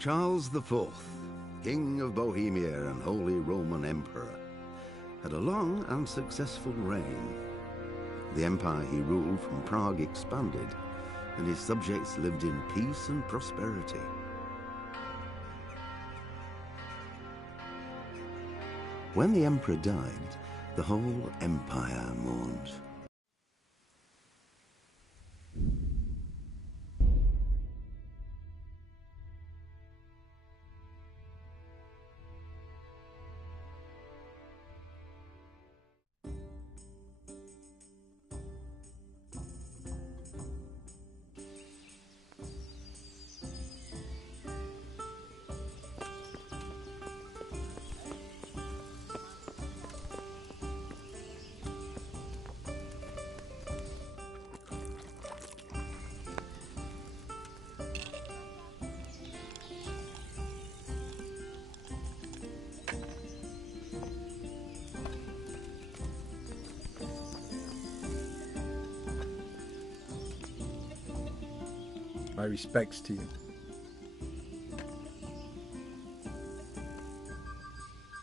Charles IV, King of Bohemia and Holy Roman Emperor, had a long and successful reign. The empire he ruled from Prague expanded, and his subjects lived in peace and prosperity. When the emperor died, the whole empire mourned. My respects to you.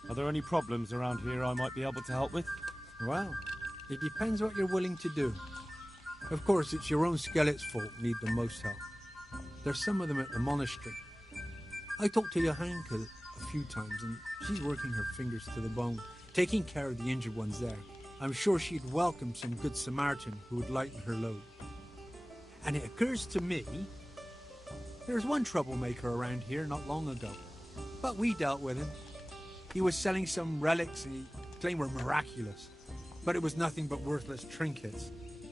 Are there any problems around here I might be able to help with? Well, it depends what you're willing to do. Of course, it's your own Skalitz folk need the most help. There's some of them at the monastery. I talked to Johanka a few times, and she's working her fingers to the bone, taking care of the injured ones there. I'm sure she'd welcome some good Samaritan who would lighten her load. And it occurs to me, there was one troublemaker around here not long ago, but we dealt with him. He was selling some relics and he claimed were miraculous, but it was nothing but worthless trinkets.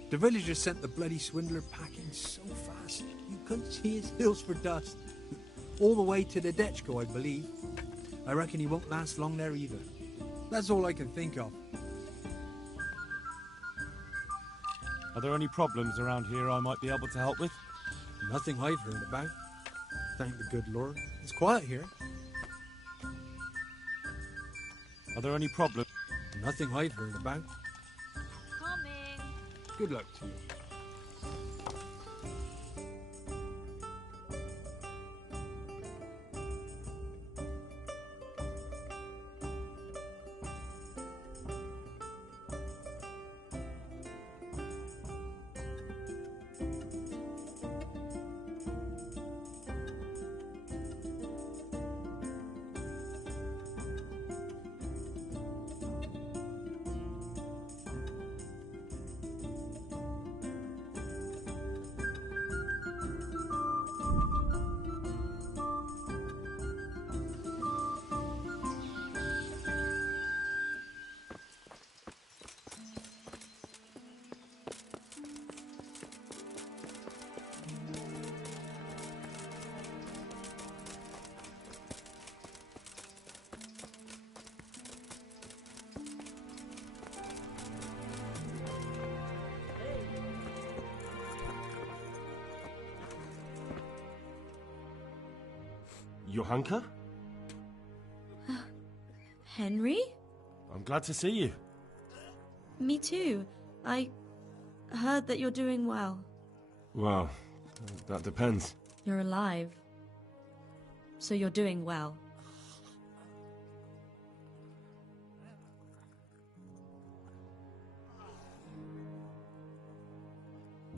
The villagers sent the bloody swindler packing so fast, you couldn't see his heels for dust. All the way to the Dechko, I believe. I reckon he won't last long there either. That's all I can think of. Are there any problems around here I might be able to help with? Nothing I've heard about. Thank the good Lord. It's quiet here. Are there any problems? Nothing I've heard about. Coming. Good luck to you. Johanka? Henry? I'm glad to see you. Me too. I heard that you're doing well. Well, that depends. You're alive. So you're doing well.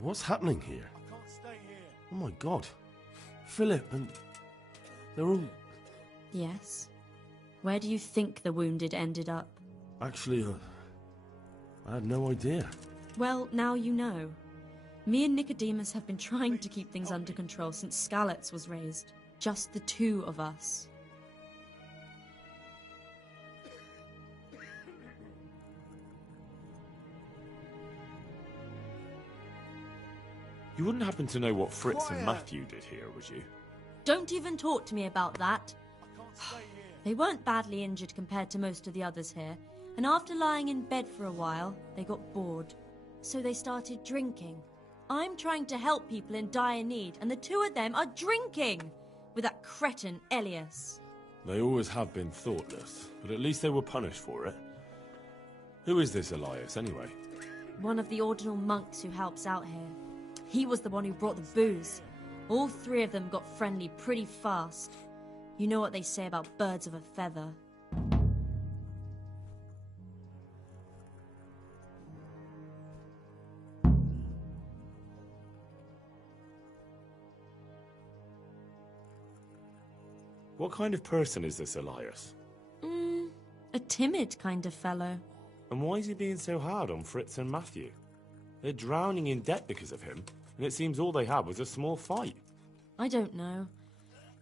What's happening here? I can't stay here. Oh my god. Philip and... they're all... Yes. Where do you think the wounded ended up? Actually, I had no idea. Well, now you know. Me and Nicodemus have been trying to keep things under control since Skalitz was raised. Just the two of us. You wouldn't happen to know what Fritz and Matthew did here, would you? Don't even talk to me about that. I can't stay here. They weren't badly injured compared to most of the others here, and after lying in bed for a while, they got bored. So they started drinking. I'm trying to help people in dire need, and the two of them are drinking! With that cretin, Elias. They always have been thoughtless, but at least they were punished for it. Who is this Elias, anyway? One of the ordinal monks who helps out here. He was the one who brought the booze. All three of them got friendly pretty fast. You know what they say about birds of a feather. What kind of person is this Elias? A timid kind of fellow. And why is he being so hard on Fritz and Matthew? They're drowning in debt because of him, and it seems all they had was a small fight. I don't know.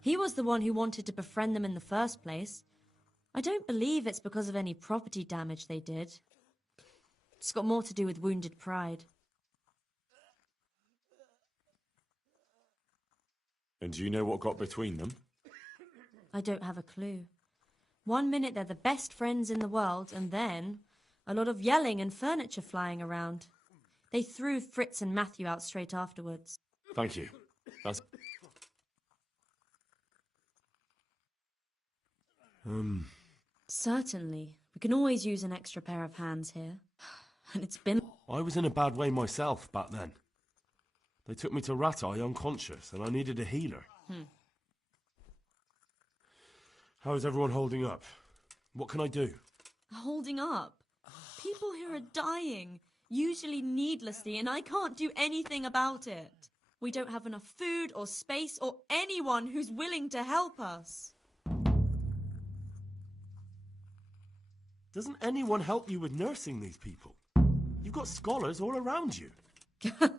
He was the one who wanted to befriend them in the first place. I don't believe it's because of any property damage they did. It's got more to do with wounded pride. And do you know what got between them? I don't have a clue. One minute they're the best friends in the world, and then a lot of yelling and furniture flying around. They threw Fritz and Matthew out straight afterwards. Thank you. That's... Certainly. We can always use an extra pair of hands here. And it's been... I was in a bad way myself back then. They took me to Ratai unconscious, and I needed a healer. How is everyone holding up? What can I do? Holding up? People here are dying, usually needlessly, and I can't do anything about it. We don't have enough food or space or anyone who's willing to help us. Doesn't anyone help you with nursing these people? You've got scholars all around you.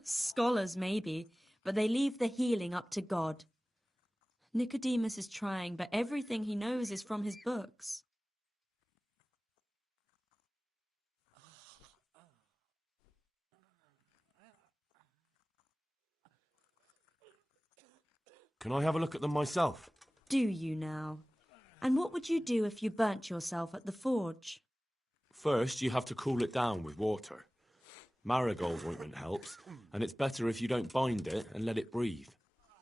Scholars, maybe, but they leave the healing up to God. Nicodemus is trying, but everything he knows is from his books. Can I have a look at them myself? Do you now? And what would you do if you burnt yourself at the forge? First, you have to cool it down with water. Marigold ointment helps, and it's better if you don't bind it and let it breathe.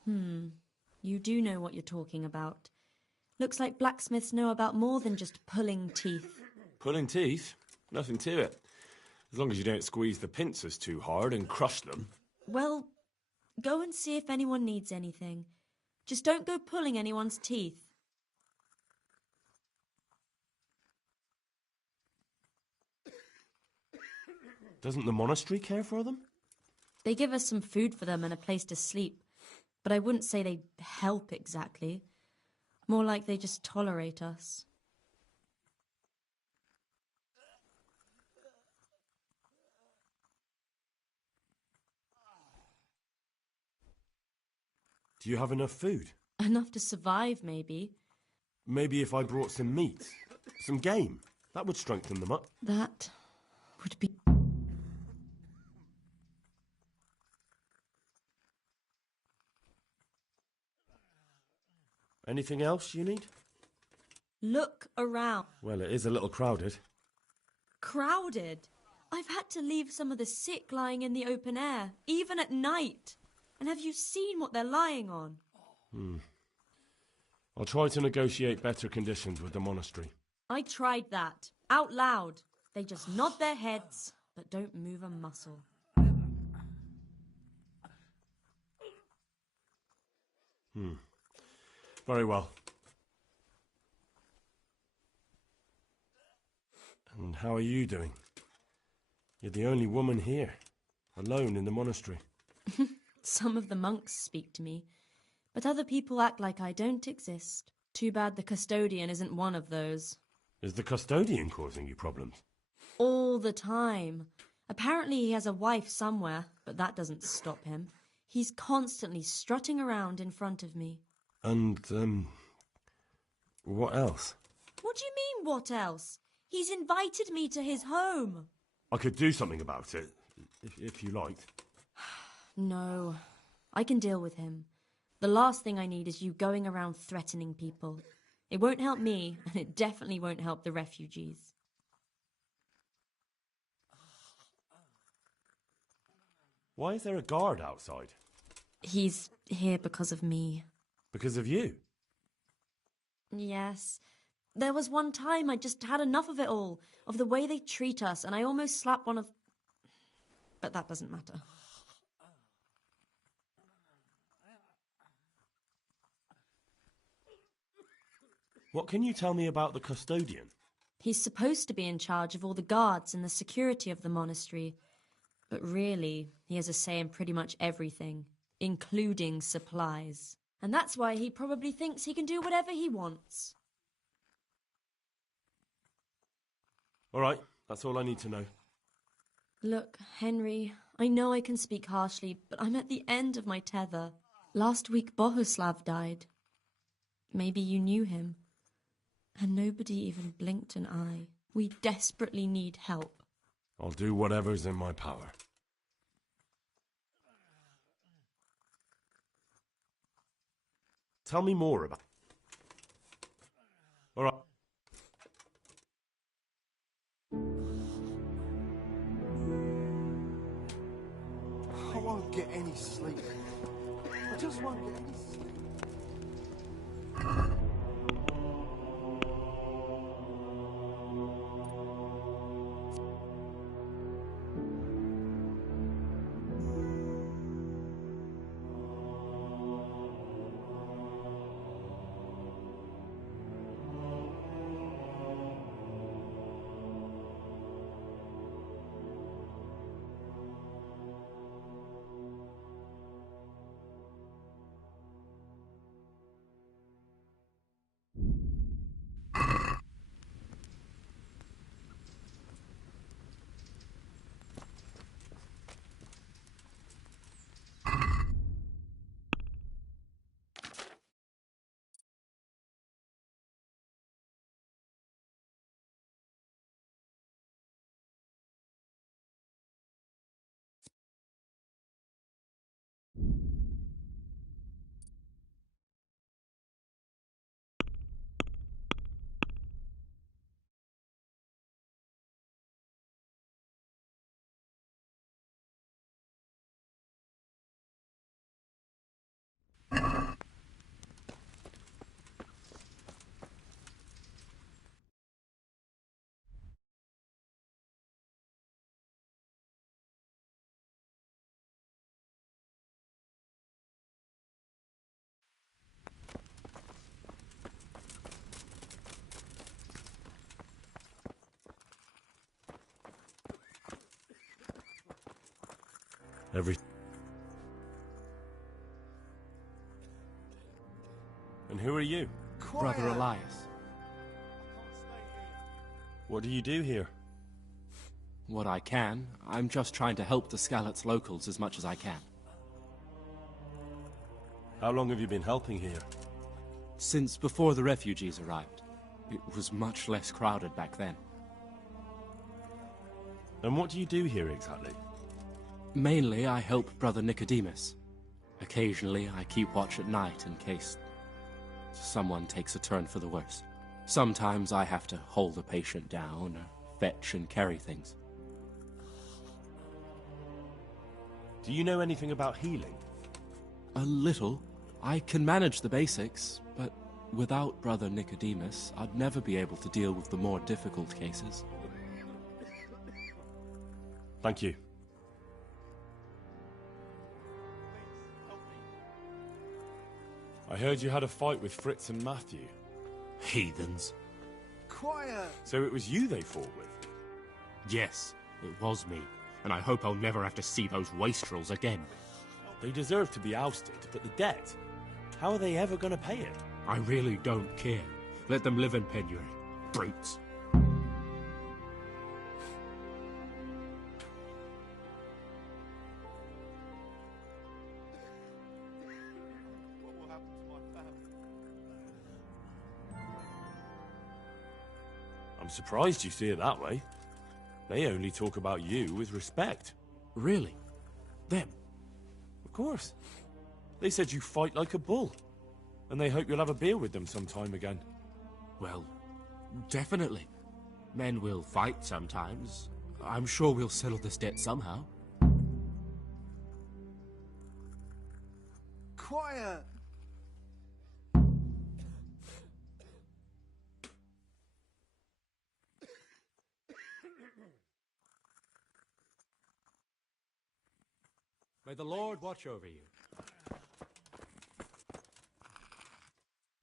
You do know what you're talking about. Looks like blacksmiths know about more than just pulling teeth. Pulling teeth? Nothing to it. As long as you don't squeeze the pincers too hard and crush them. Well, go and see if anyone needs anything. Just don't go pulling anyone's teeth. Doesn't the monastery care for them? They give us some food for them and a place to sleep, but I wouldn't say they help exactly. More like they just tolerate us. Do you have enough food? Enough to survive, maybe. Maybe if I brought some meat, some game, that would strengthen them up. That would be... Anything else you need? Look around. Well, it is a little crowded. Crowded? I've had to leave some of the sick lying in the open air, even at night. And have you seen what they're lying on? I'll try to negotiate better conditions with the monastery. I tried that, out loud. They just nod their heads, but don't move a muscle. Very well. And how are you doing? You're the only woman here, alone in the monastery. Some of the monks speak to me, but other people act like I don't exist. Too bad the custodian isn't one of those. Is the custodian causing you problems? All the time. Apparently he has a wife somewhere, but that doesn't stop him. He's constantly strutting around in front of me. And, what else? What do you mean, what else? He's invited me to his home. I could do something about it, if you liked. No, I can deal with him. The last thing I need is you going around threatening people. It won't help me, and it definitely won't help the refugees. Why is there a guard outside? He's here because of me. Because of you? Yes. There was one time I just had enough of it all, of the way they treat us, and I almost slapped one of... But that doesn't matter. What can you tell me about the custodian? He's supposed to be in charge of all the guards and the security of the monastery, but really, he has a say in pretty much everything, including supplies. And that's why he probably thinks he can do whatever he wants. All right, that's all I need to know. Look, Henry, I know I can speak harshly, but I'm at the end of my tether. Last week, Bohuslav died. Maybe you knew him. And nobody even blinked an eye. We desperately need help. I'll do whatever's in my power. Tell me more about... All right. I won't get any sleep. I just won't get any sleep. And who are you? Brother Elias. What do you do here? What I can. I'm just trying to help the Skalitz locals as much as I can. How long have you been helping here? Since before the refugees arrived. It was much less crowded back then. And what do you do here exactly? Mainly, I help Brother Nicodemus. Occasionally, I keep watch at night in case someone takes a turn for the worse. Sometimes I have to hold a patient down, or fetch and carry things. Do you know anything about healing? A little. I can manage the basics, but without Brother Nicodemus, I'd never be able to deal with the more difficult cases. Thank you. I heard you had a fight with Fritz and Matthew. Heathens. Quiet! So it was you they fought with? Yes, it was me. And I hope I'll never have to see those wastrels again. They deserve to be ousted, but the debt? How are they ever going to pay it? I really don't care. Let them live in penury. Brutes. What will happen to my family? I'm surprised you see it that way. They only talk about you with respect. Really? Them? Of course. They said you fight like a bull. And they hope you'll have a beer with them sometime again. Well, definitely. Men will fight sometimes. I'm sure we'll settle this debt somehow. Quiet! May the Lord watch over you.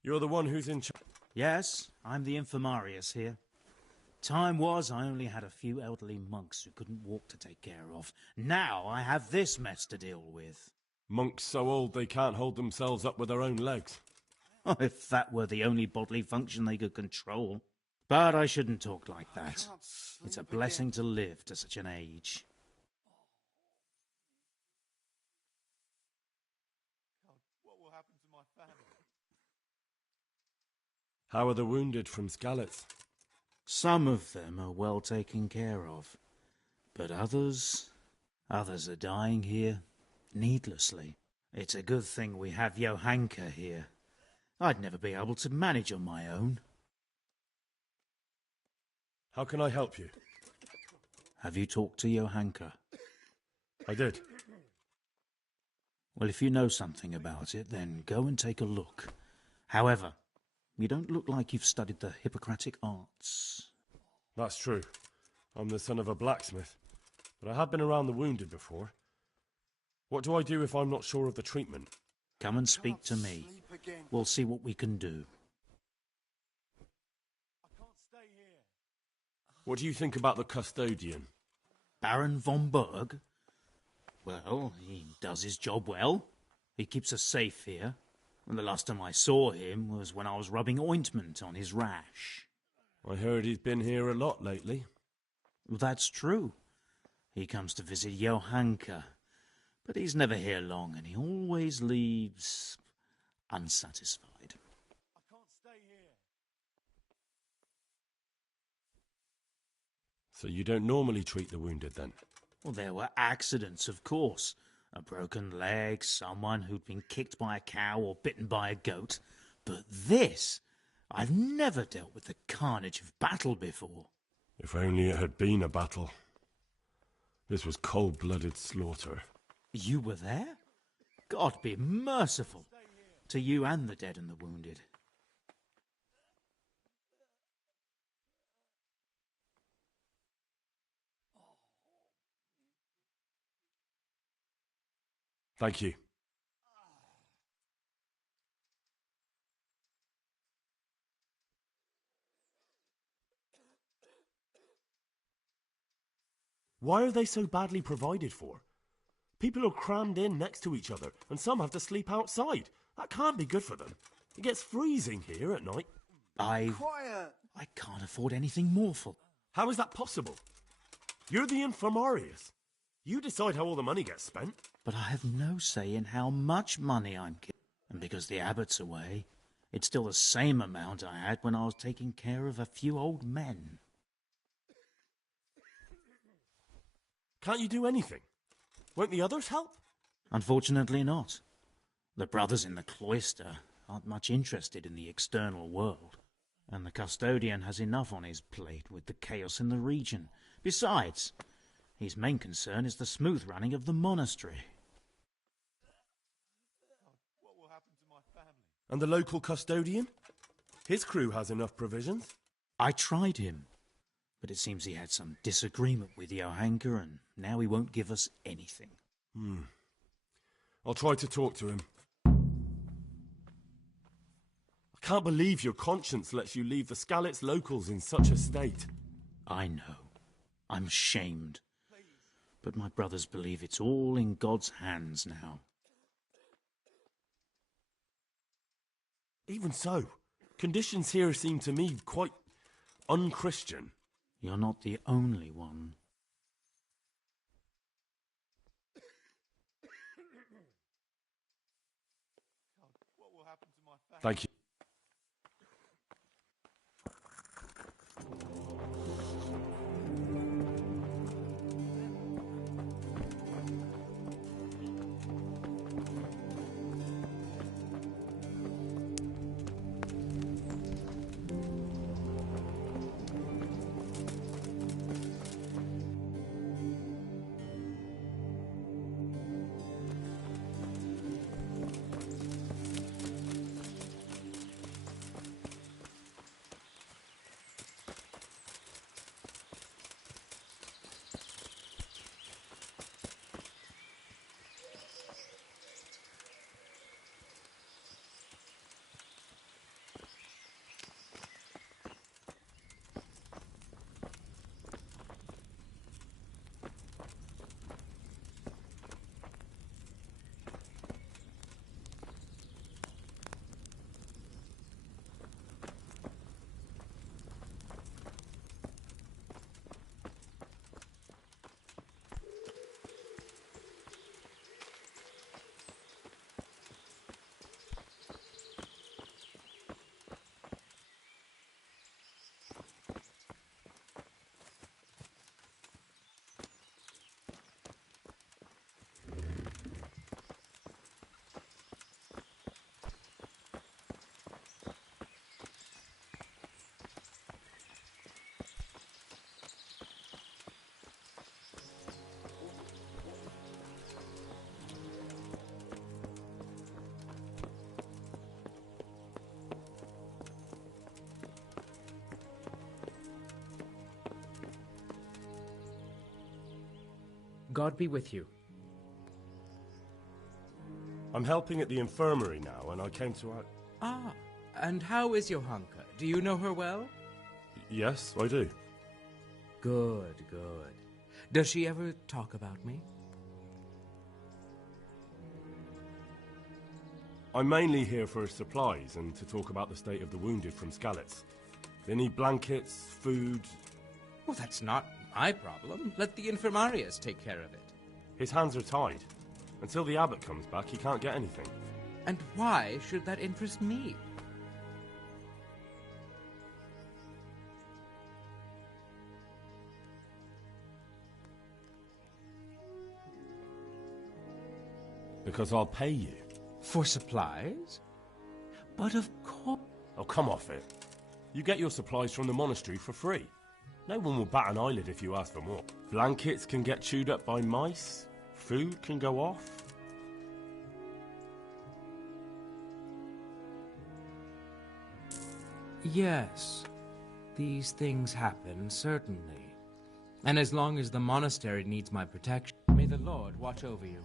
You're the one who's in charge. Yes, I'm the infirmarius here. Time was I only had a few elderly monks who couldn't walk to take care of. Now I have this mess to deal with. Monks so old they can't hold themselves up with their own legs. Oh, if that were the only bodily function they could control. But I shouldn't talk like that. It's a blessing to live to such an age. What will happen to my family? How are the wounded from Skalitz? Some of them are well taken care of. But others are dying here needlessly. It's a good thing we have Johanka here. I'd never be able to manage on my own. How can I help you? Have you talked to Johanka? I did. Well, if you know something about it, then go and take a look. However, you don't look like you've studied the Hippocratic arts. That's true. I'm the son of a blacksmith, but I have been around the wounded before. What do I do if I'm not sure of the treatment? Come and speak to me. We'll see what we can do. What do you think about the custodian? Baron von Berg? Well, he does his job well. He keeps us safe here. And the last time I saw him was when I was rubbing ointment on his rash. I heard he's been here a lot lately. Well, that's true. He comes to visit Johanka. But he's never here long, and he always leaves unsatisfied. I can't stay here. So you don't normally treat the wounded, then? Well, there were accidents, of course. A broken leg, someone who'd been kicked by a cow or bitten by a goat. But this, I've never dealt with the carnage of battle before. If only it had been a battle. This was cold-blooded slaughter. You were there? God be merciful to you and the dead and the wounded. Thank you. Why are they so badly provided for? People are crammed in next to each other, and some have to sleep outside. That can't be good for them. It gets freezing here at night. Quiet! I can't afford anything more for... How is that possible? You're the infirmarius. You decide how all the money gets spent. But I have no say in how much money I'm getting. And because the abbot's away, it's still the same amount I had when I was taking care of a few old men. Can't you do anything? Won't the others help? Unfortunately not. The brothers in the cloister aren't much interested in the external world. And the custodian has enough on his plate with the chaos in the region. Besides, his main concern is the smooth running of the monastery. What will happen to my family? And the local custodian? His crew has enough provisions. I tried him, but it seems he had some disagreement with Johanka, and now he won't give us anything. I'll try to talk to him. I can't believe your conscience lets you leave the Skalitz locals in such a state. I know. I'm ashamed. But my brothers believe it's all in God's hands now. Even so, conditions here seem to me quite un-Christian. You're not the only one. What will happen to my family? Thank you. God be with you. I'm helping at the infirmary now, and I came to... Ah, and how is Johanka? Do you know her well? Yes, I do. Good, good. Does she ever talk about me? I'm mainly here for supplies and to talk about the state of the wounded from Skalitz. They need blankets, food... Well, that's not my problem. Let the infirmarius take care of it. His hands are tied. Until the abbot comes back, he can't get anything. And why should that interest me? Because I'll pay you. For supplies? But of course... Oh, come off it. You get your supplies from the monastery for free. No one will bat an eyelid if you ask for more. Blankets can get chewed up by mice. Food can go off. Yes, these things happen, certainly. And as long as the monastery needs my protection, may the Lord watch over you.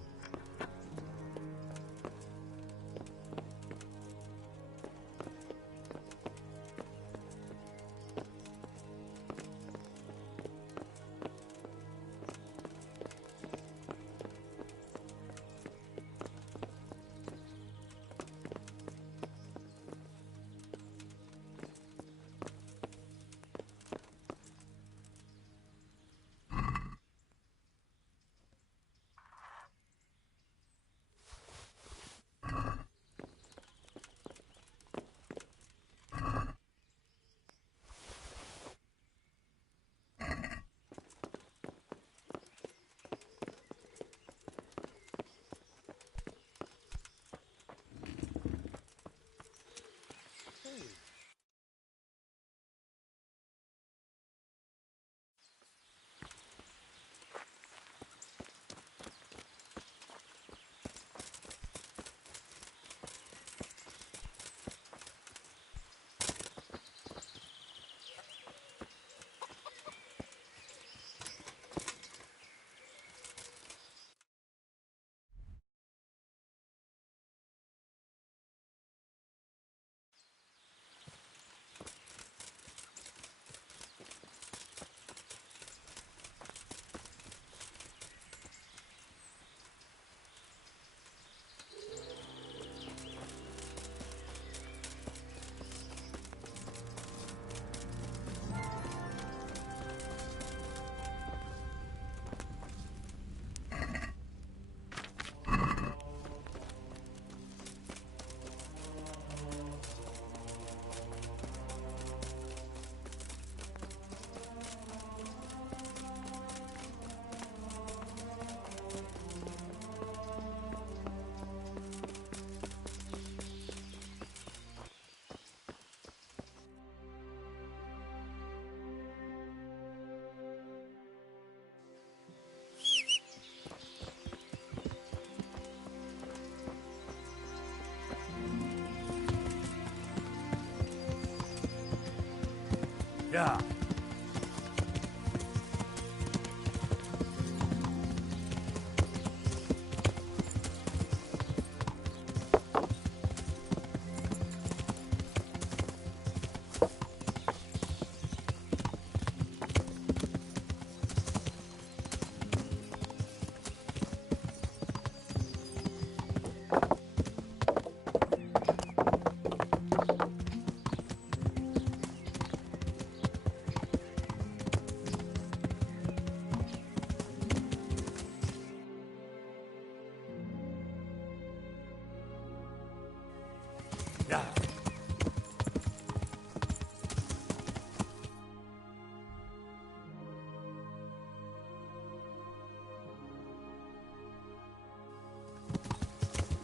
Yeah.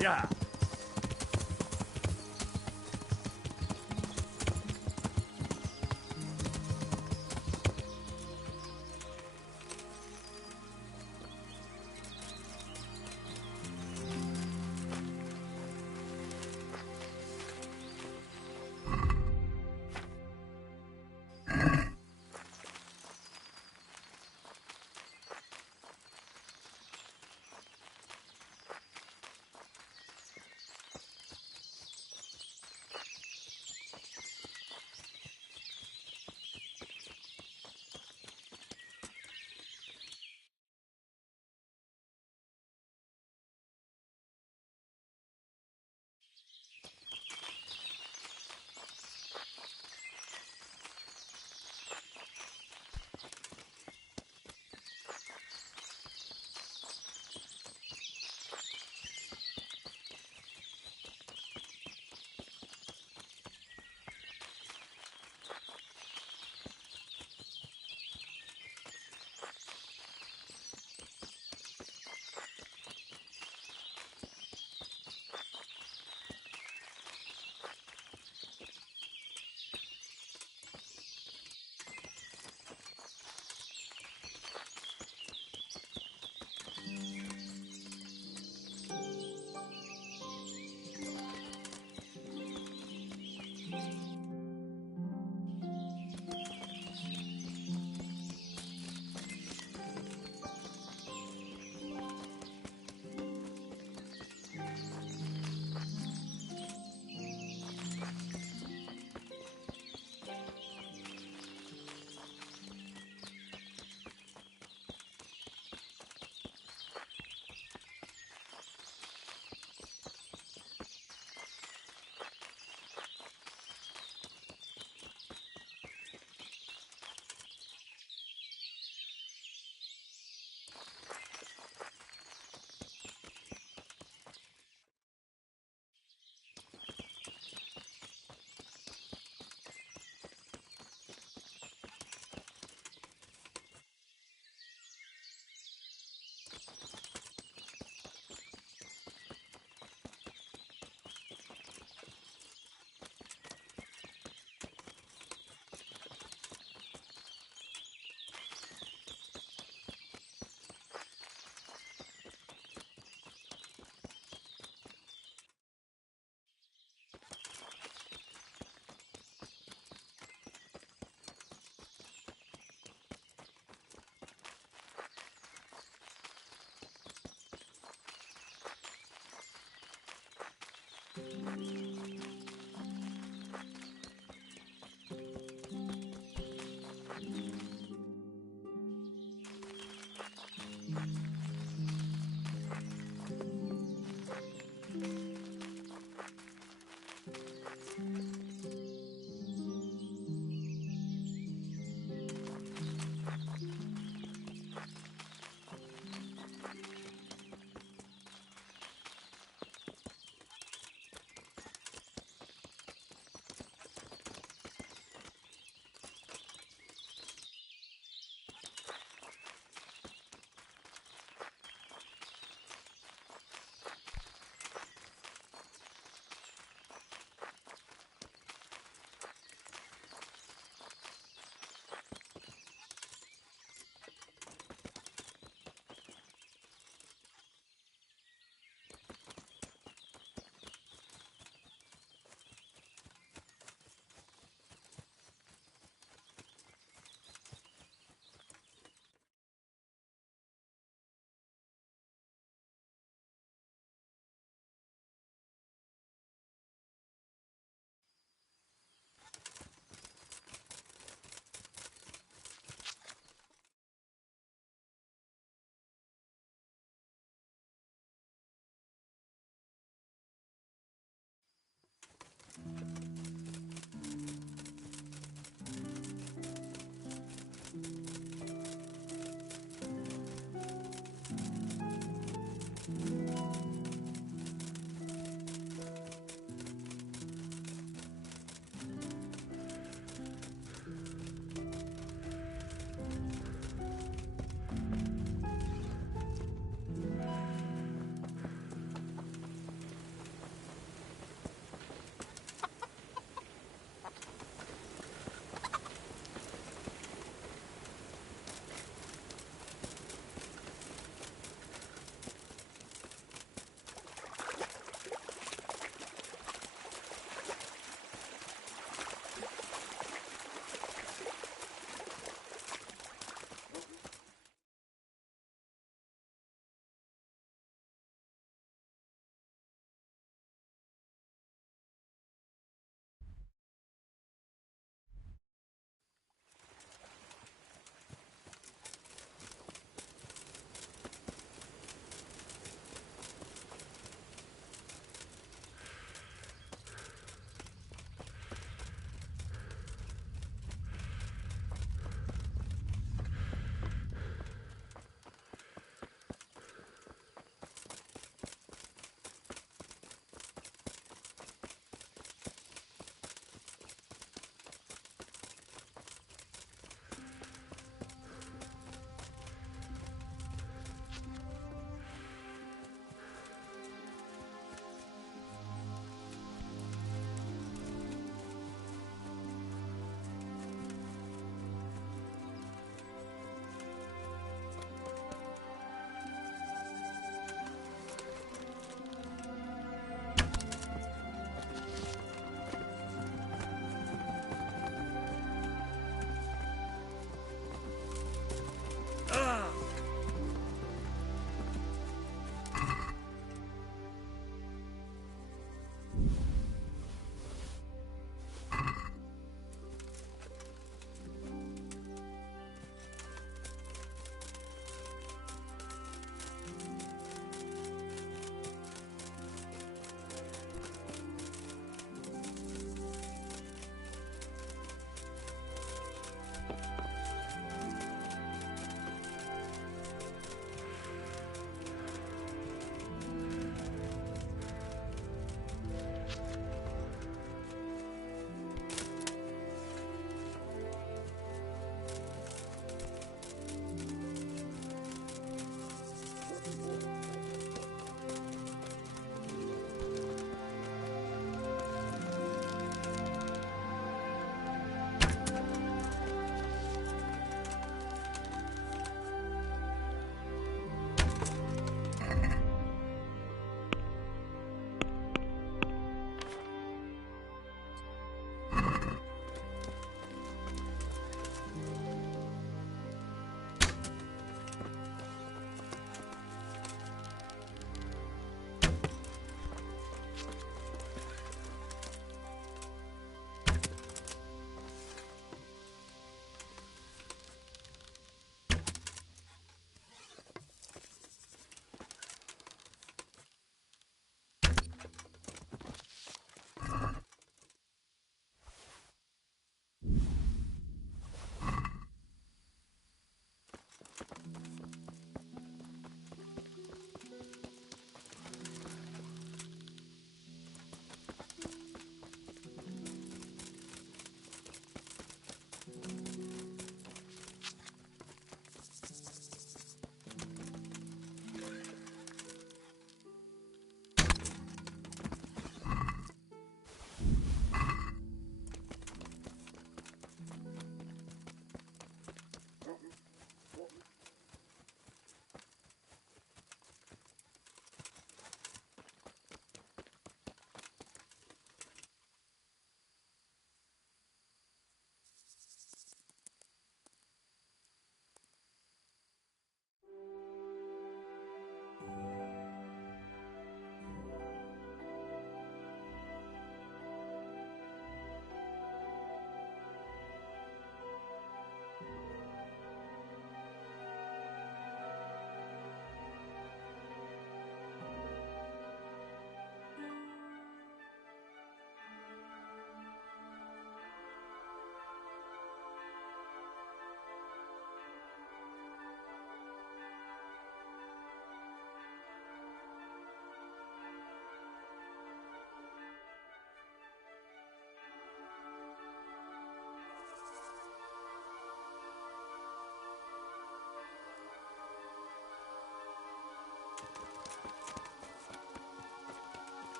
Yeah.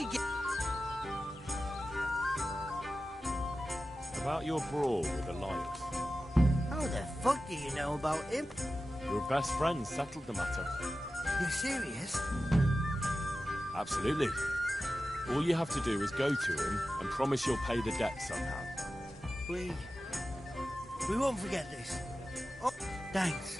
you get? About your brawl with Elias. How the fuck do you know about him? Your best friend settled the matter. You're serious? Absolutely. All you have to do is go to him and promise you'll pay the debt somehow. We won't forget this. Oh, thanks.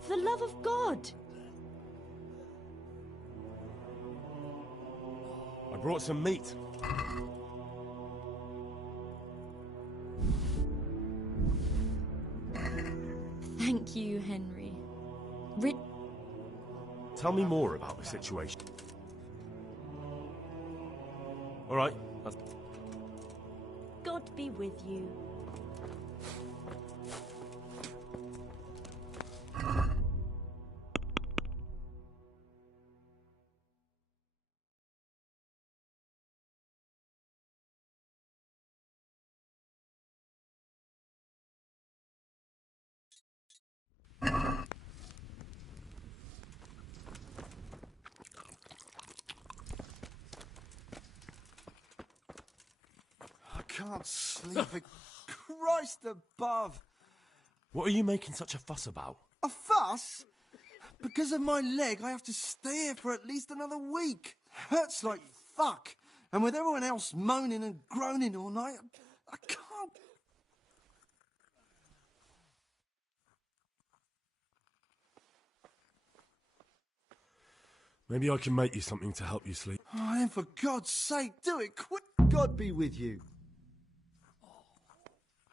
For the love of God! I brought some meat. Thank you, Henry. Tell me more about the situation. All right. God be with you. I can't sleep. Christ above. What are you making such a fuss about? A fuss? Because of my leg, I have to stay here for at least another week. Hurts like fuck. And with everyone else moaning and groaning all night, I can't. Maybe I can make you something to help you sleep. Oh, then for God's sake, do it quick. God be with you.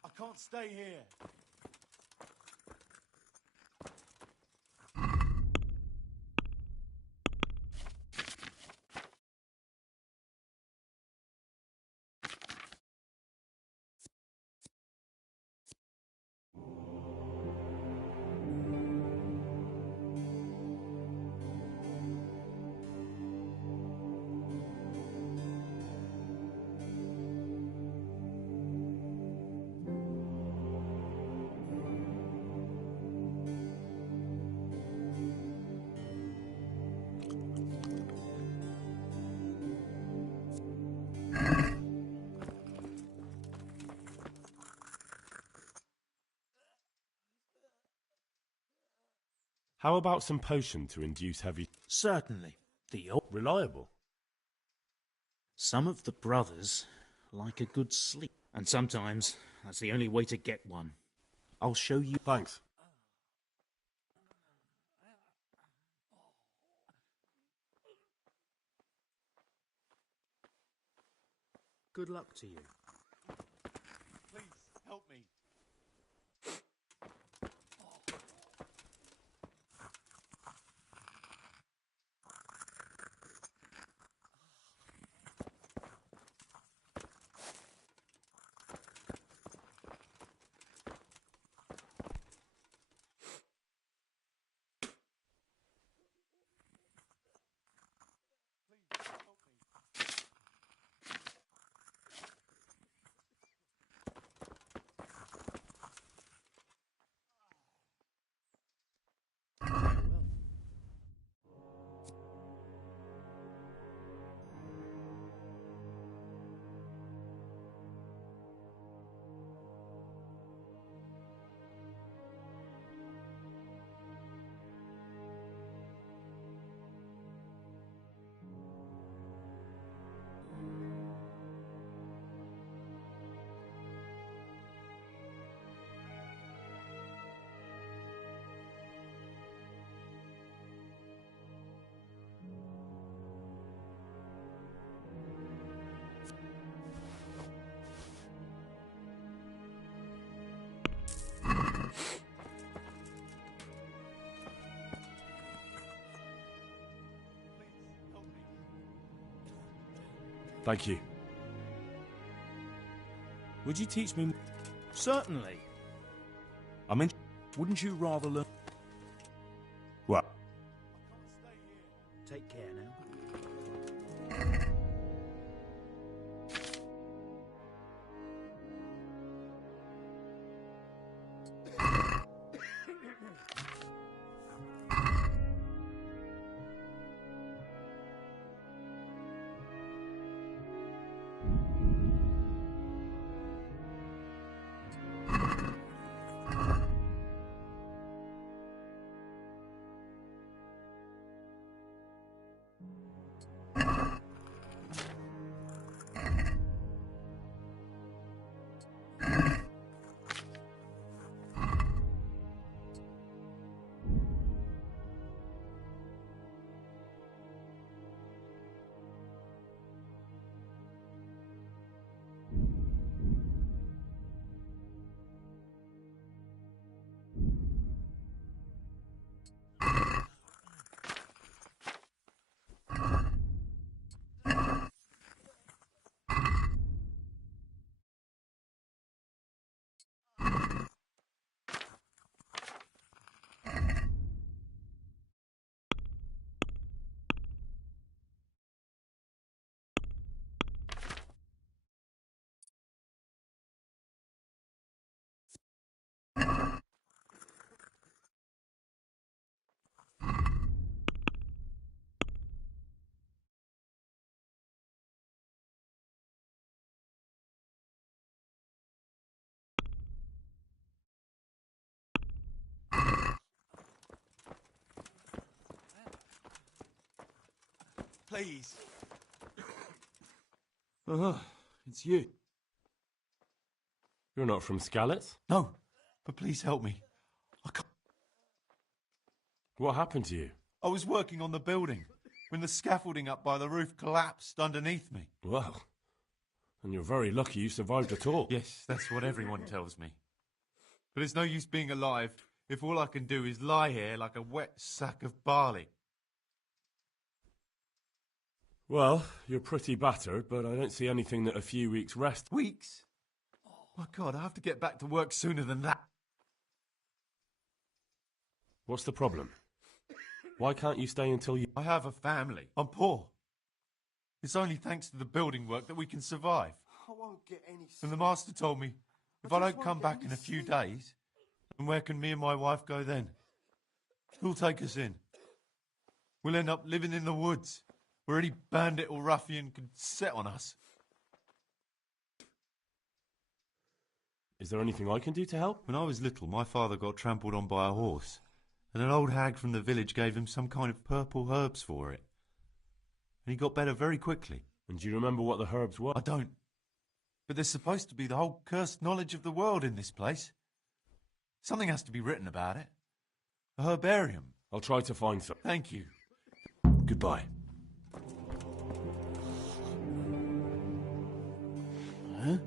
I can't stay here. How about some potion to induce heavy... Certainly. The old... Reliable. Some of the brothers like a good sleep. And sometimes that's the only way to get one. I'll show you... Thanks. Good luck to you. Please, Thank you. Would you teach me? Certainly. I mean, wouldn't you rather learn? What? Take care now. Please. It's you. You're not from Skalitz? No, but please help me. I can't. What happened to you? I was working on the building when the scaffolding up by the roof collapsed underneath me. Well, and you're very lucky you survived at all. Yes, that's what everyone tells me. But it's no use being alive if all I can do is lie here like a wet sack of barley. Well, you're pretty battered, but I don't see anything that a few weeks rest... Weeks? Oh, my God, I have to get back to work sooner than that. What's the problem? Why can't you stay until you... I have a family. I'm poor. It's only thanks to the building work that we can survive. I won't get any sleep. And the master told me, if I don't come back in a few days, then where can me and my wife go then? Who'll take us in? We'll end up living in the woods, where any bandit or ruffian can set on us. Is there anything I can do to help? When I was little, my father got trampled on by a horse, and an old hag from the village gave him some kind of purple herbs for it. And he got better very quickly. And do you remember what the herbs were? I don't. But there's supposed to be the whole cursed knowledge of the world in this place. Something has to be written about it. A herbarium. I'll try to find some. Thank you. Goodbye. Huh?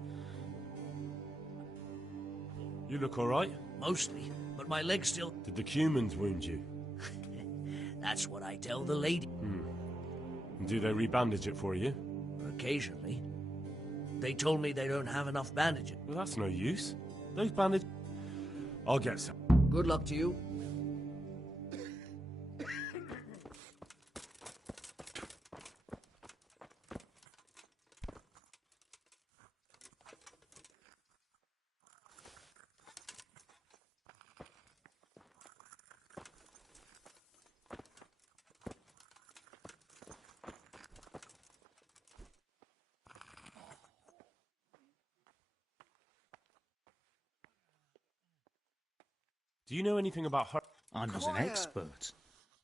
You look all right? Mostly, but my leg's still... Did the Cumans wound you? That's what I tell the lady. And do they rebandage it for you? Occasionally. They told me they don't have enough bandages. Well, that's no use. Those bandages... I'll get some. Good luck to you. Do you know anything about her? I'm not an expert,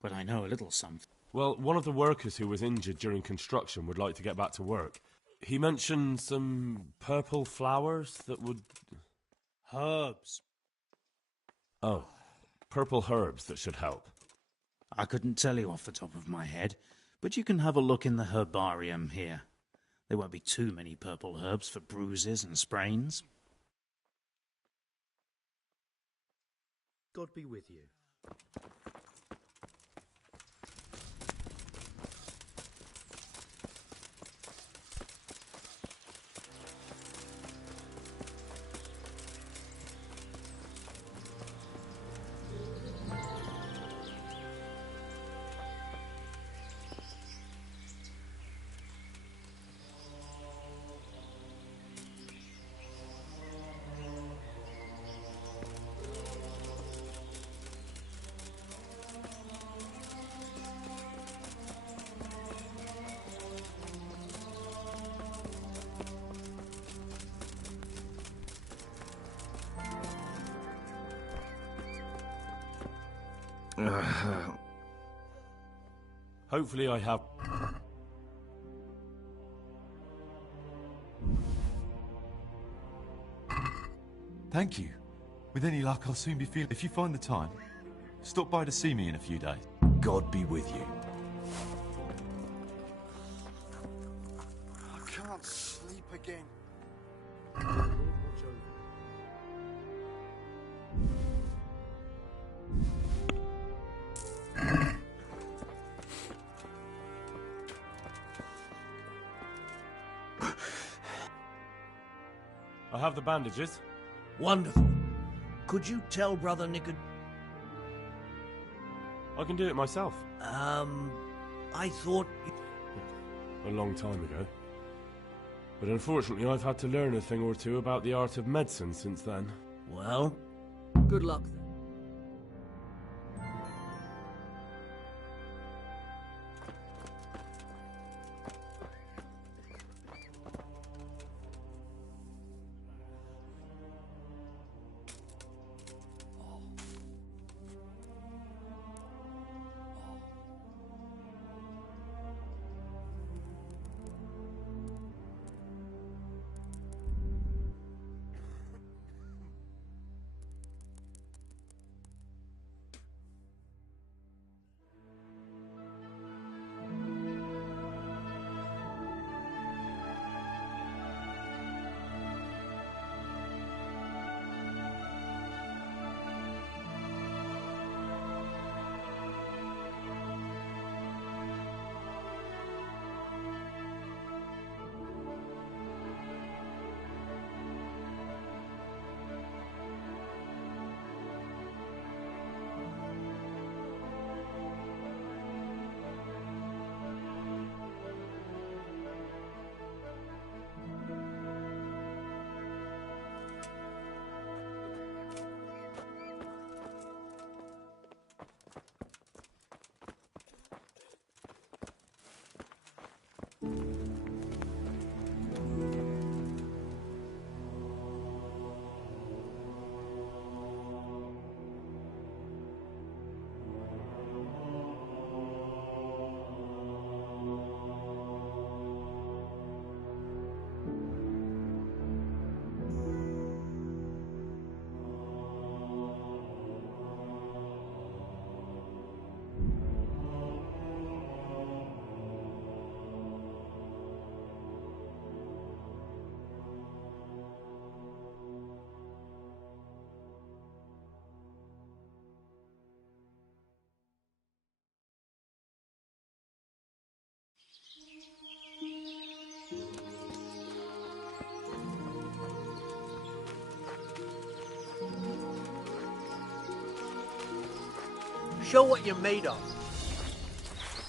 but I know a little something. Well, one of the workers who was injured during construction would like to get back to work. He mentioned some purple flowers that would... Herbs. Oh, purple herbs that should help. I couldn't tell you off the top of my head, but you can have a look in the herbarium here. There won't be too many purple herbs for bruises and sprains. God be with you. Hopefully I have... Thank you. With any luck, I'll soon be feeling... If you find the time, stop by to see me in a few days. God be with you. I can't sleep again. I have the bandages. Wonderful. Could you tell Brother Nicod... I can do it myself. I thought... A long time ago. But unfortunately I've had to learn a thing or two about the art of medicine since then. Well? Good luck then. Show what you're made of.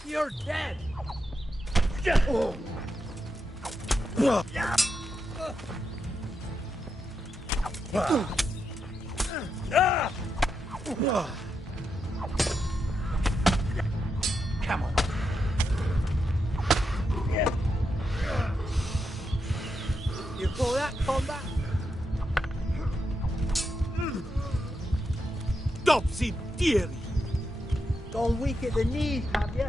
You're dead. Come on. You call that combat? Topsy-turvy. Gone weak at the knees, have you?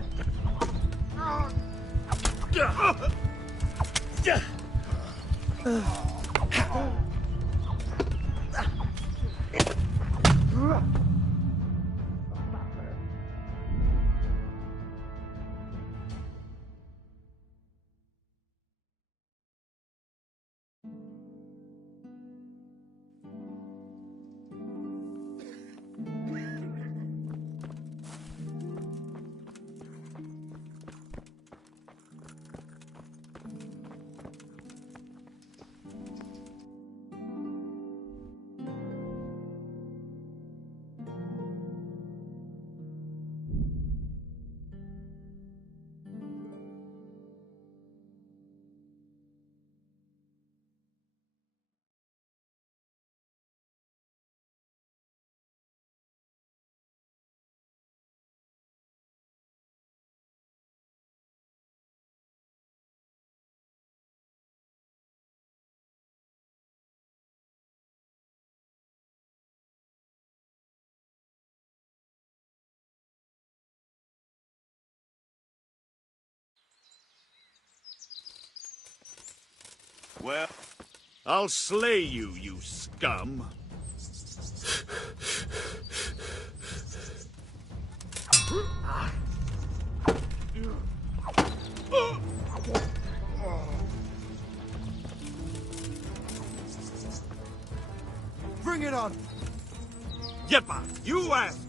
Well, I'll slay you, you scum. Bring it on! Yeppa, you asked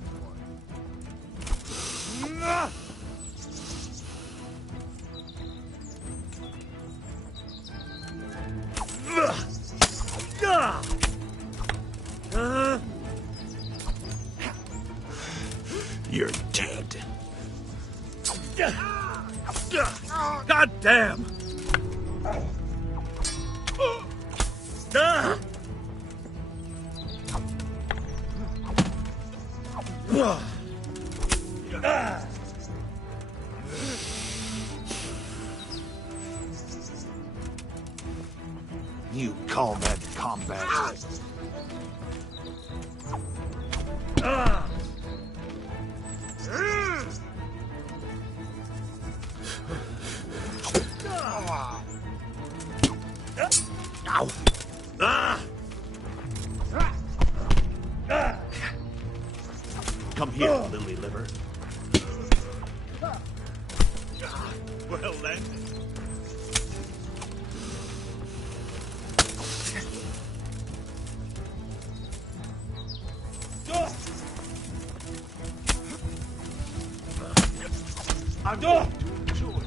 You're dead. God damn! You call that combat? Ow! Come here, lily liver. Well then. I'm going to enjoy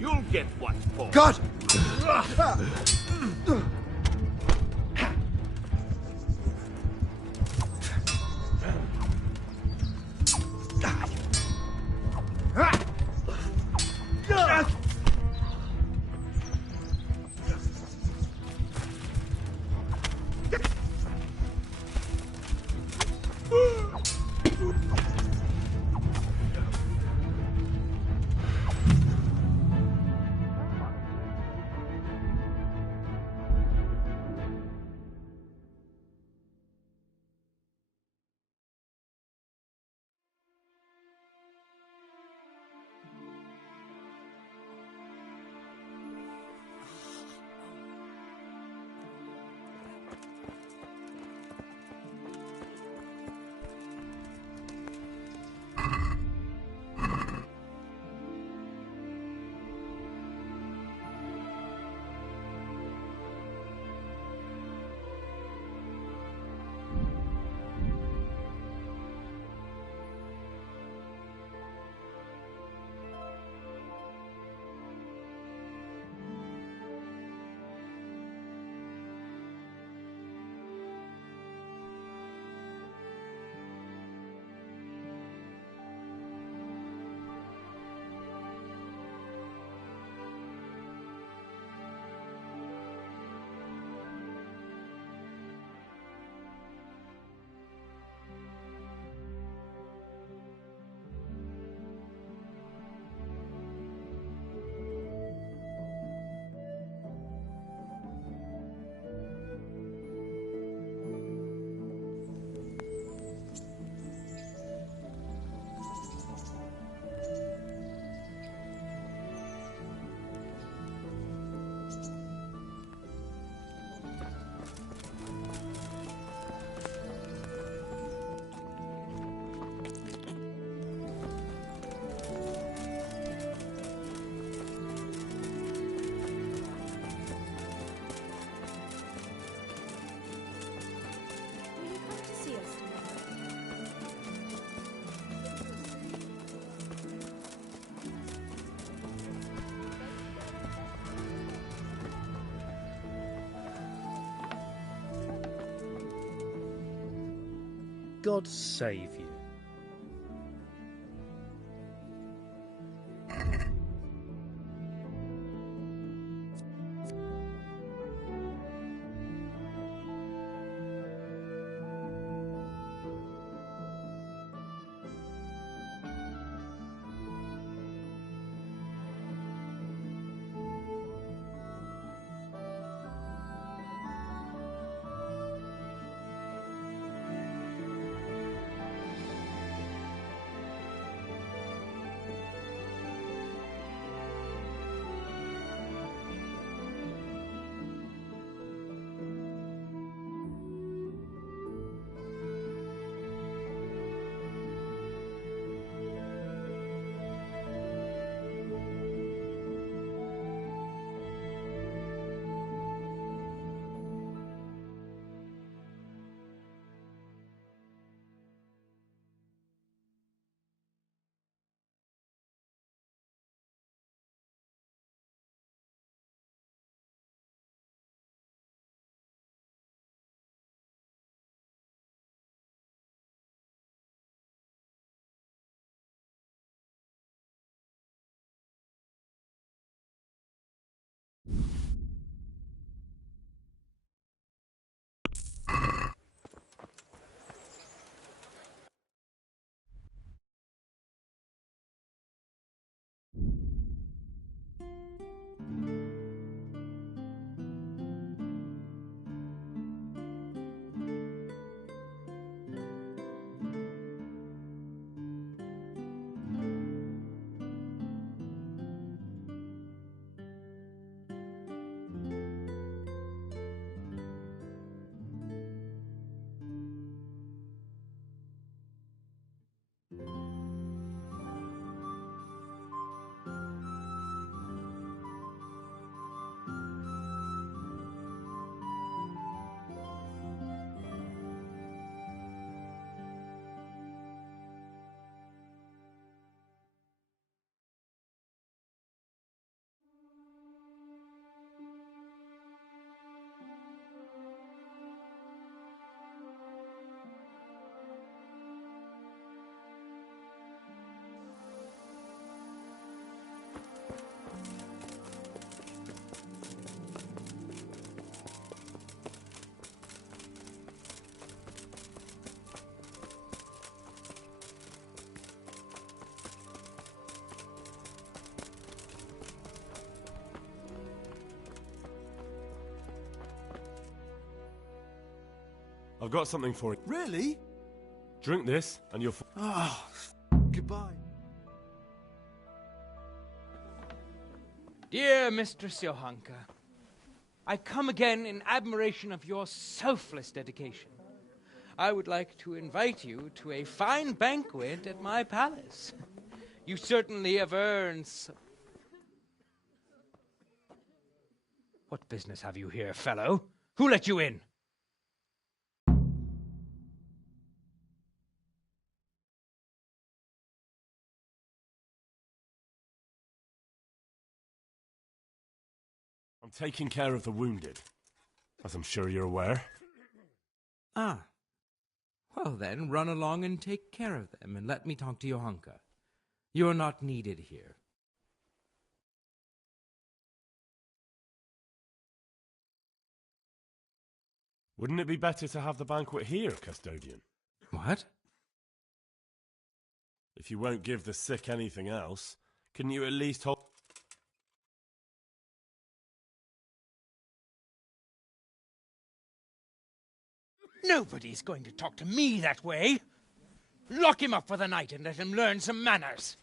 You'll get what for. God! God save you. I've got something for you. Really? Drink this, and you'll... Ah, goodbye. Dear Mistress Johanka, I come again in admiration of your selfless dedication. I would like to invite you to a fine banquet at my palace. You certainly have earned some... What business have you here, fellow? Who let you in? I'm taking care of the wounded, as I'm sure you're aware. Ah. Well then, run along and take care of them, and let me talk to Johanka. You're not needed here. Wouldn't it be better to have the banquet here, Custodian? What? If you won't give the sick anything else, can you at least hold... Nobody's going to talk to me that way. Lock him up for the night and let him learn some manners.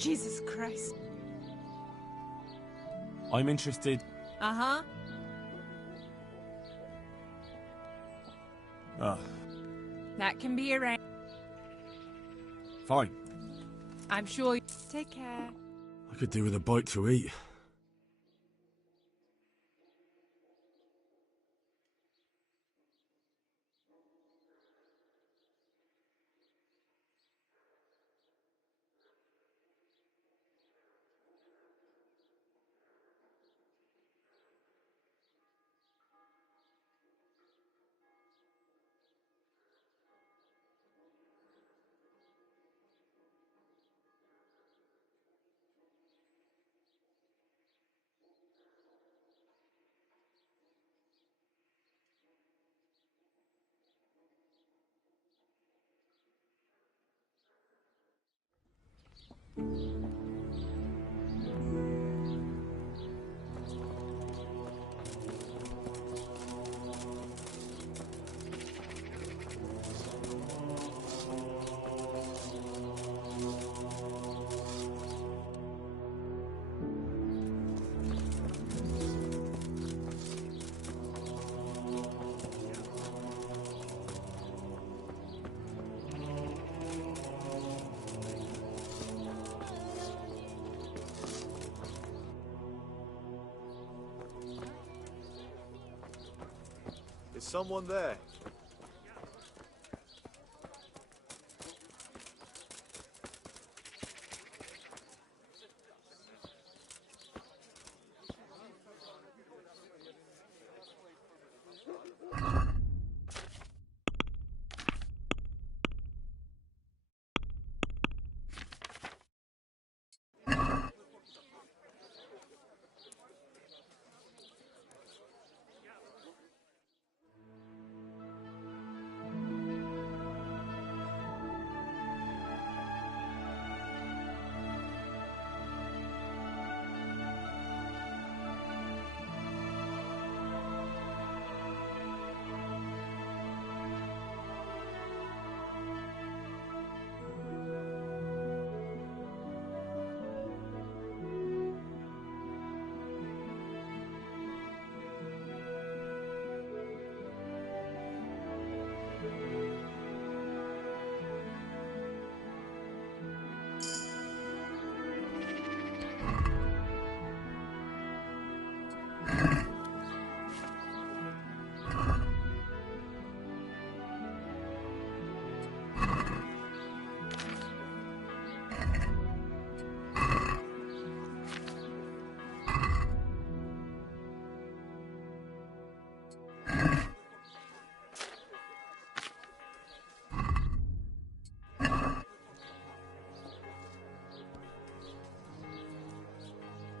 Jesus Christ. I'm interested. Uh-huh. Ah, That can be arranged. fine. I'm sure you... Take care. I could do with a bite to eat. Is someone there?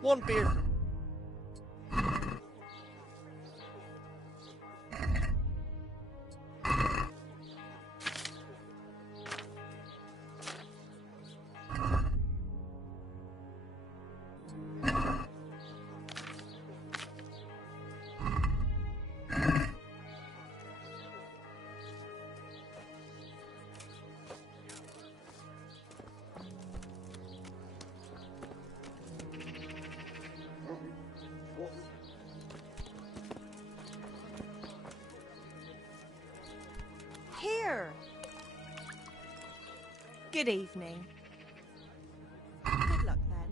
One beer. Here. Good evening. Good luck then.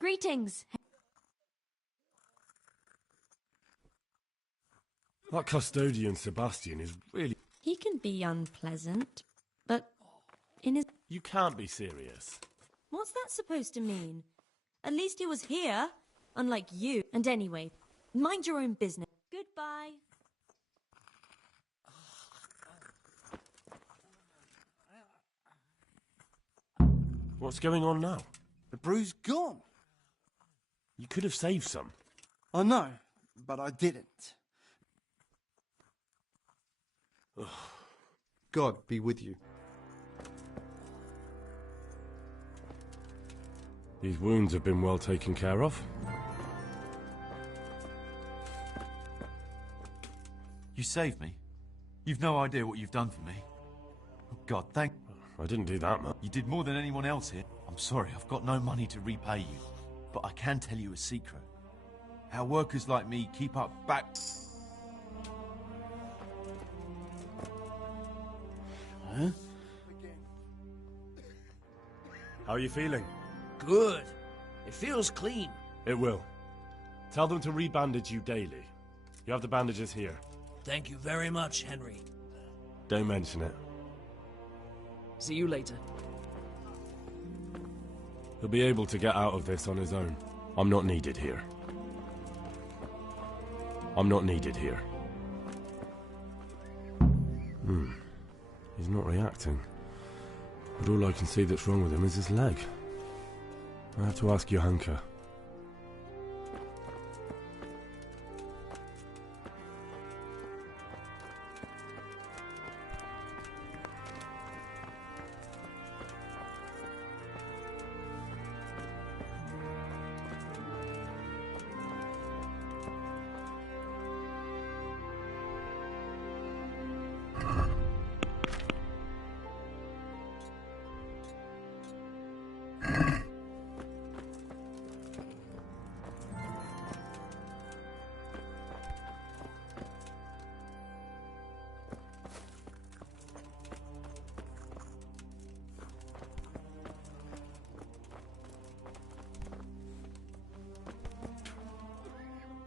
Greetings. That custodian Sebastian is really... He can be unpleasant, but in his... You can't be serious. What's that supposed to mean? At least he was here, unlike you. And anyway, mind your own business. Goodbye. What's going on now? The brew's gone. You could have saved some. I know, but I didn't. God be with you. These wounds have been well taken care of. You saved me. You've no idea what you've done for me. Oh, God, thank... I didn't do that much. You did more than anyone else here. I'm sorry, I've got no money to repay you. But I can tell you a secret. How workers like me keep up back... Huh? How are you feeling? Good. It feels clean. It will. Tell them to rebandage you daily. You have the bandages here. Thank you very much, Henry. Don't mention it. See you later. He'll be able to get out of this on his own. I'm not needed here. I'm not needed here. He's not reacting. But all I can see that's wrong with him is his leg. I have to ask Johanka.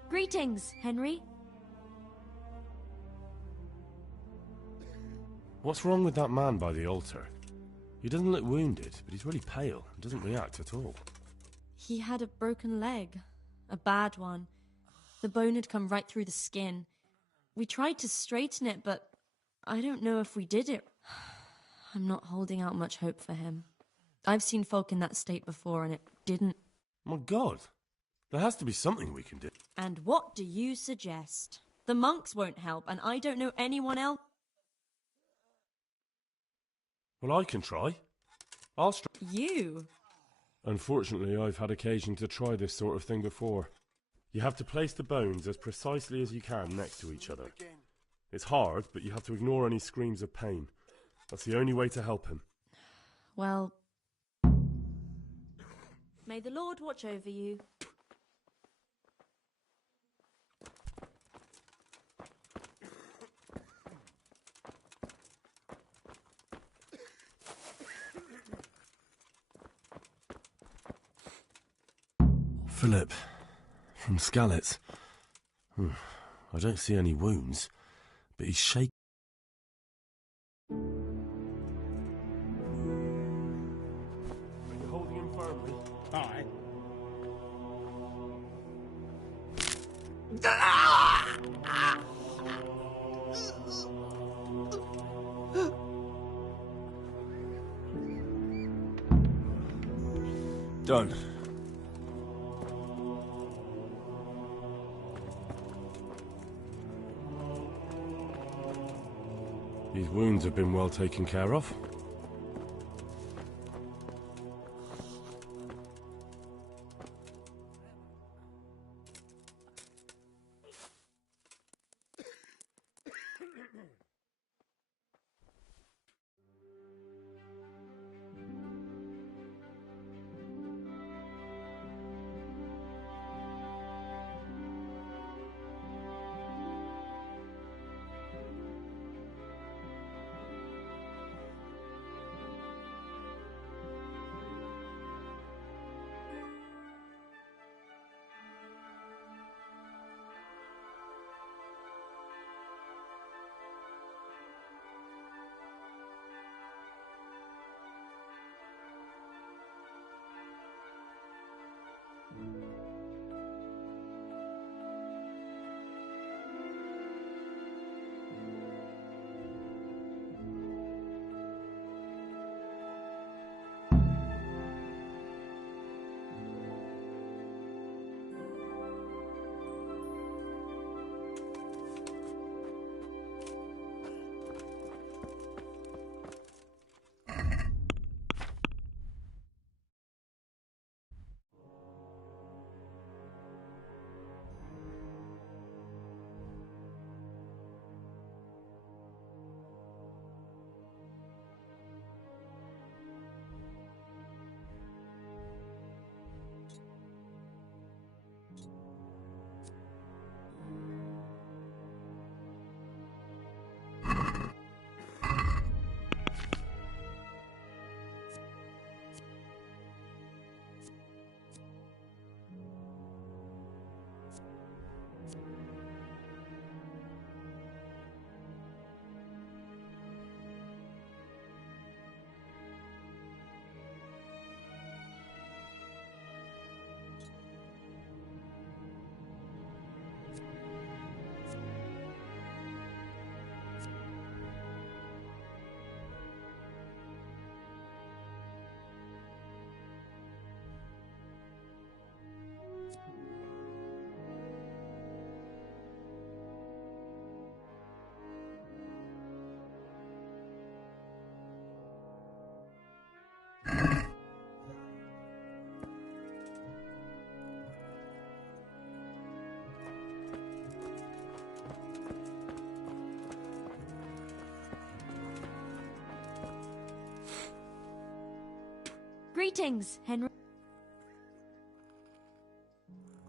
Greetings, Henry. What's wrong with that man by the altar? He doesn't look wounded, but he's really pale and doesn't react at all. He had a broken leg. A bad one. The bone had come right through the skin. We tried to straighten it, but I don't know if we did it. I'm not holding out much hope for him. I've seen folk in that state before, and it didn't. My God. There has to be something we can do. And what do you suggest? The monks won't help, and I don't know anyone else. Well, I can try. I'll You? Unfortunately, I've had occasion to try this sort of thing before. You have to place the bones as precisely as you can next to each other. It's hard, but you have to ignore any screams of pain. That's the only way to help him. Well, may the Lord watch over you. Philip, from Skalitz. I don't see any wounds, but he's shaking. Are you holding him firmly? Aye. Done. These wounds have been well taken care of. Greetings, Henry.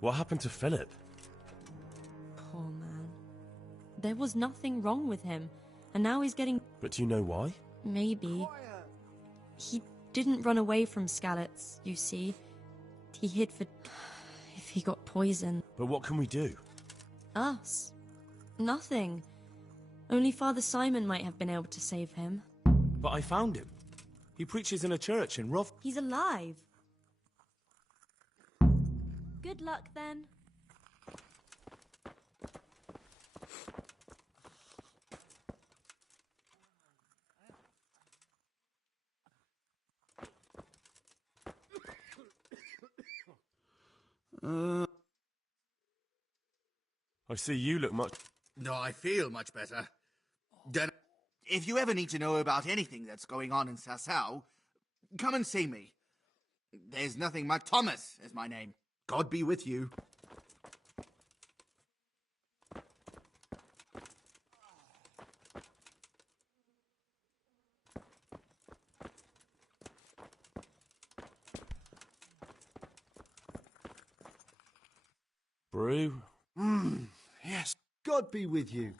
What happened to Philip? Poor man. There was nothing wrong with him, and now he's getting... But do you know why? Maybe. He didn't run away from Skalitz, you see. He hid for... if he got poisoned. But what can we do? Us? Nothing. Only Father Simon might have been able to save him. But I found him. He preaches in a church in Rov... He's alive. Good luck, then. I see you look much... No, I feel much better. If you ever need to know about anything that's going on in Sasau, come and see me. There's nothing much. Thomas is my name. God be with you. Brew? Yes. God be with you.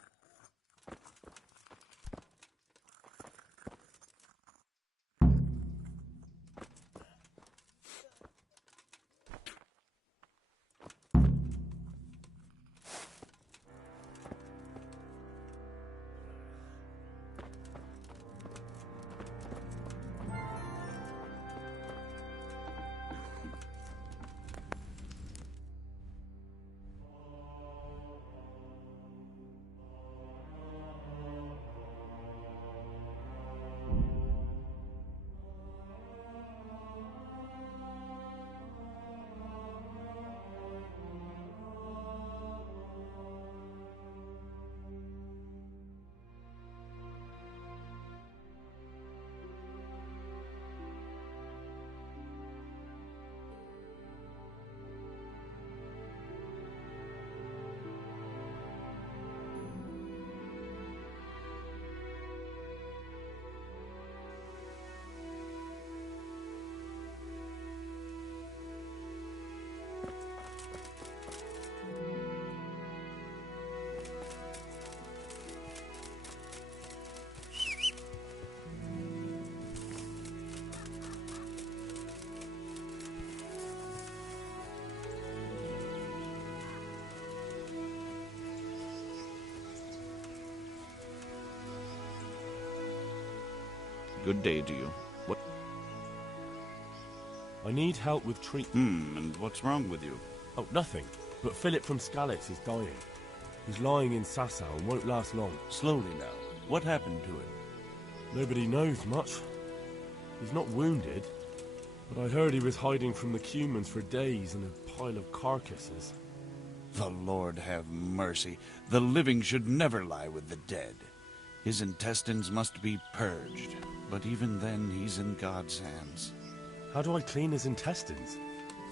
Good day to you. What? I need help with and what's wrong with you? Oh, nothing. But Philip from Skalitz is dying. He's lying in Sasau and won't last long. Slowly now. What happened to him? Nobody knows much. He's not wounded, but I heard he was hiding from the Cumans for days in a pile of carcasses. The Lord have mercy. The living should never lie with the dead. His intestines must be purged, but even then he's in God's hands. How do I clean his intestines?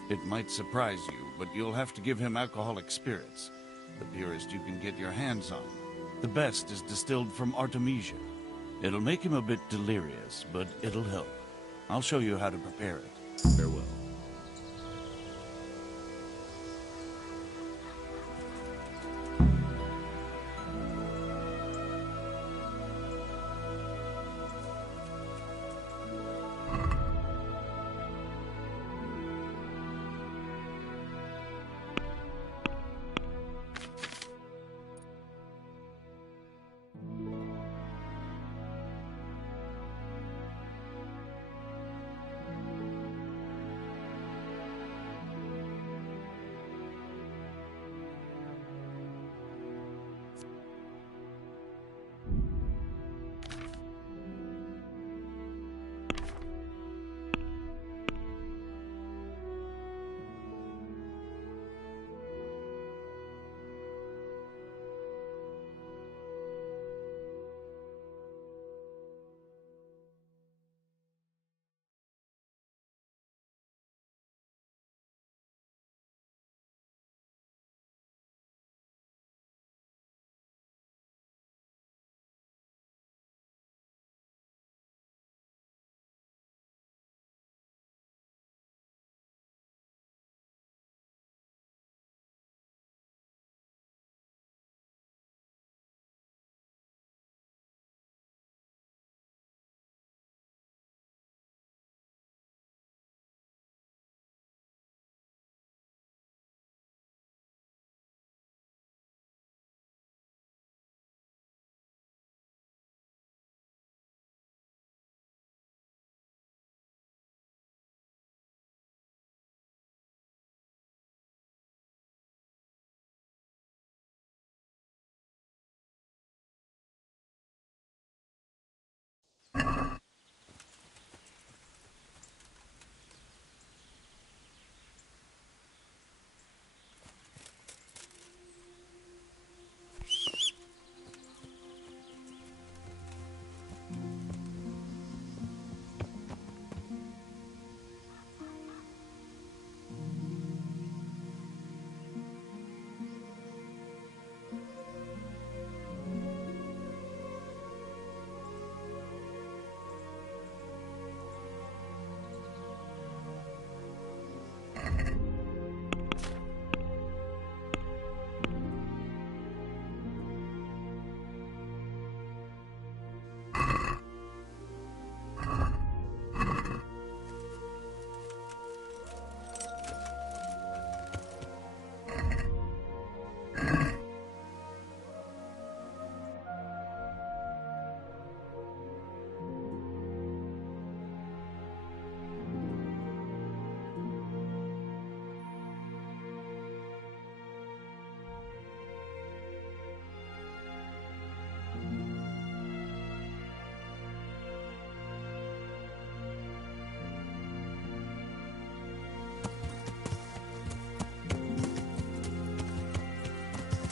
It might surprise you, but you'll have to give him alcoholic spirits. The purest you can get your hands on. The best is distilled from Artemisia. It'll make him a bit delirious, but it'll help. I'll show you how to prepare it. Farewell.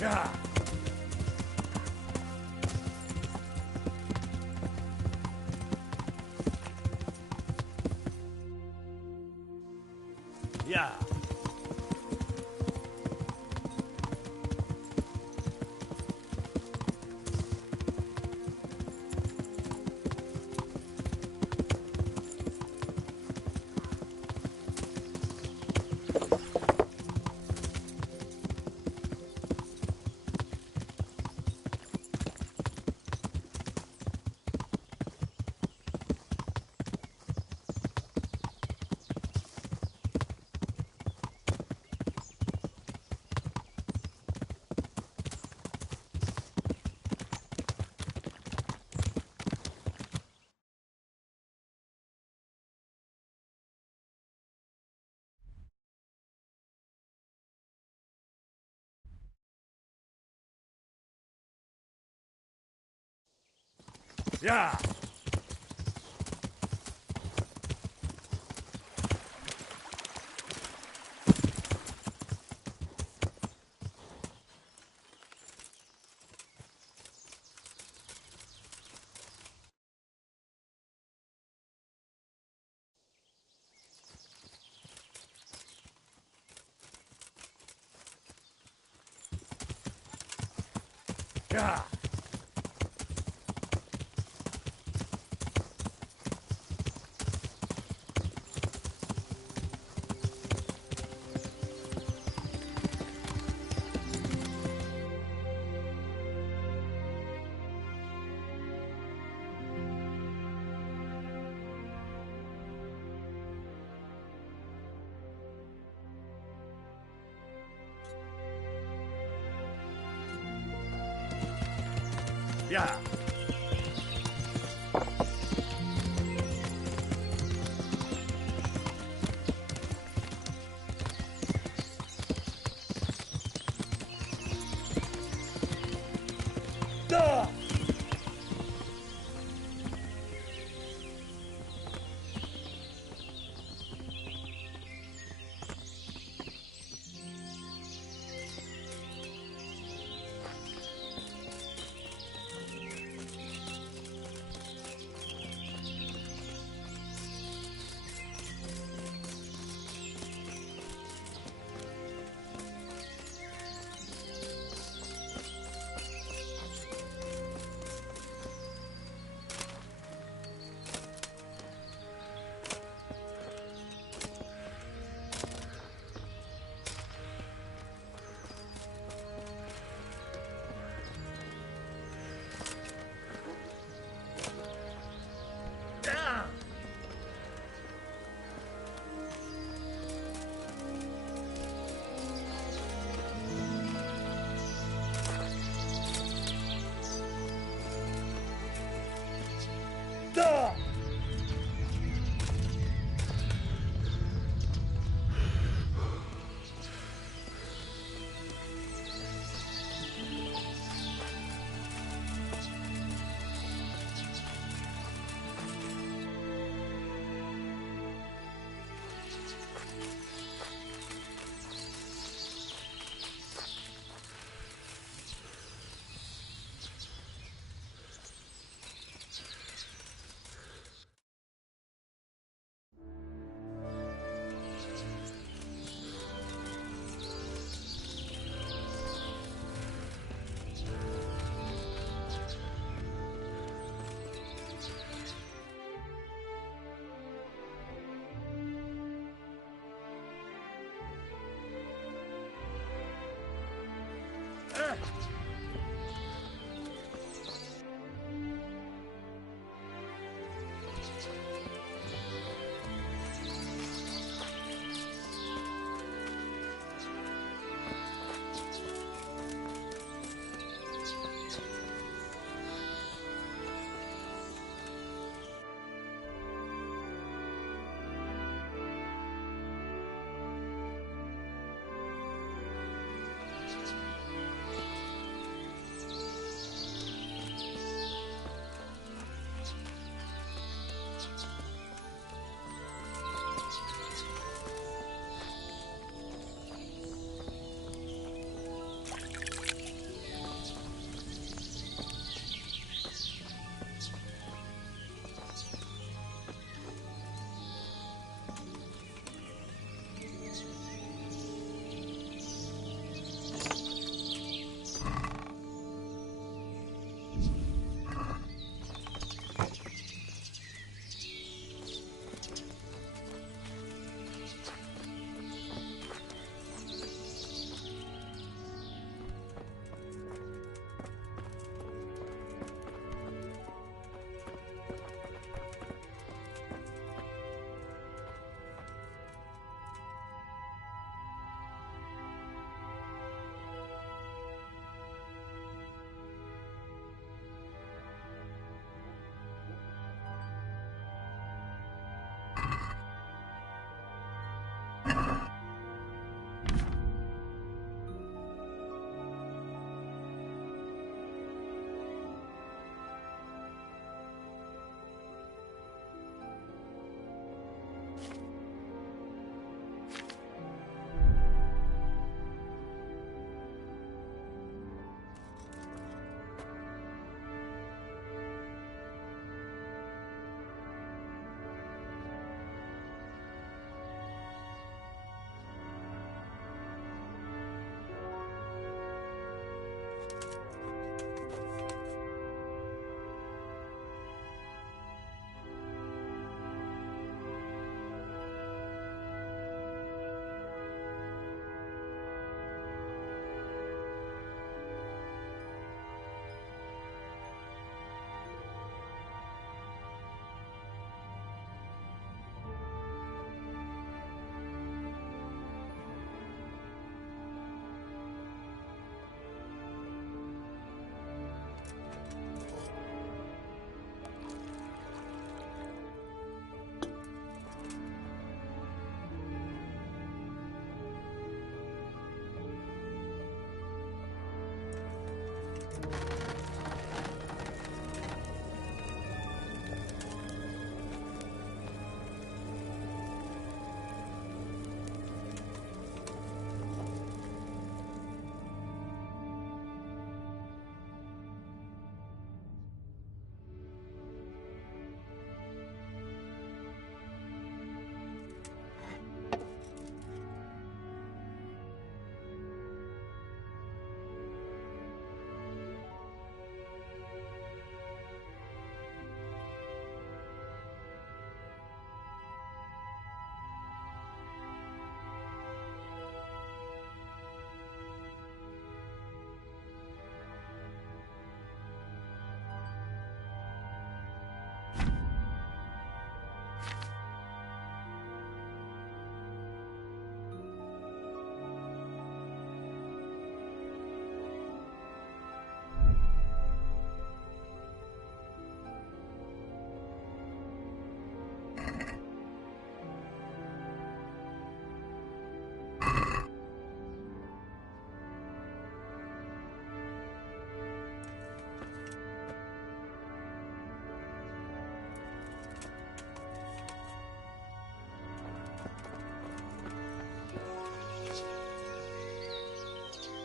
Yeah. Yeah. Yeah. Yeah. Yeah. Duh!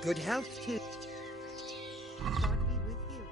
Good health to God be with you.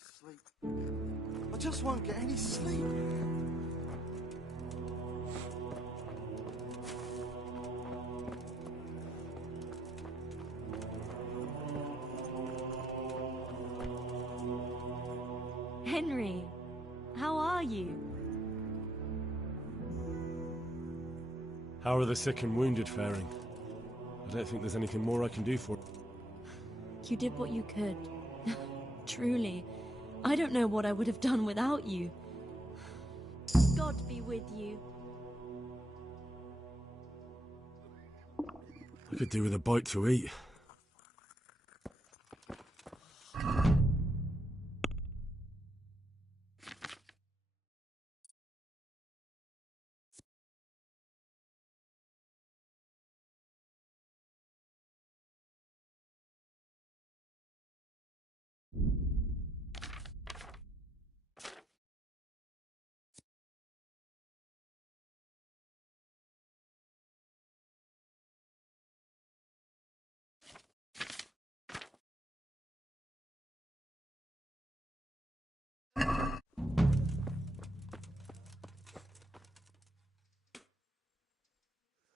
sleep. I just won't get any sleep. Henry, how are you? How are the sick and wounded faring? I don't think there's anything more I can do for... You did what you could. Truly. I don't know what I would have done without you. God be with you. I could do with a bite to eat.